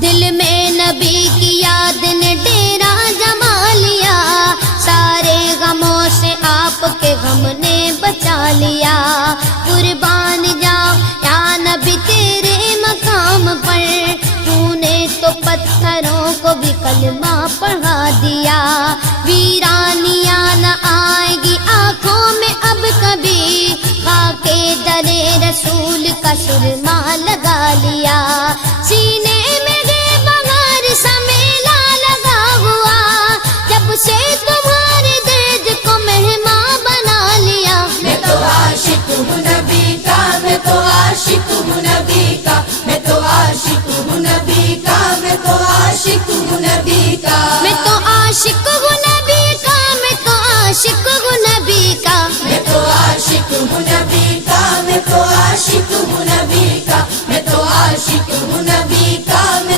दिल में नबी की याद ने डेरा जमा लिया, सारे गमों से आपके गम ने बचा लिया। कुर्बान जाओ या नबी तेरे मकाम पर, तूने तो पत्थरों को भी कलमा पढ़ा दिया। वीरानियां न आएगी आंखों में अब कभी, खाके दरे रसूल का सुरमा लगा लिया। सीने में बेबगैर सा मेला लगा हुआ, जब से तुम्हारे दर्द को मेहमान बना लिया। मैं तो आशिक हूँ नबी का, मैं तो आशिक हूँ नबी का, मैं तो आशिक हूँ नबी का, मैं तो आशिक हूँ नबी का, मैं तो आशिक हूँ नबी का, मैं तो आशिक हूँ नबी का, मैं तो आशिक हूँ नबी का, मैं तो आशिक हूँ नबी का, मैं तो आशिक हूँ नबी का, मैं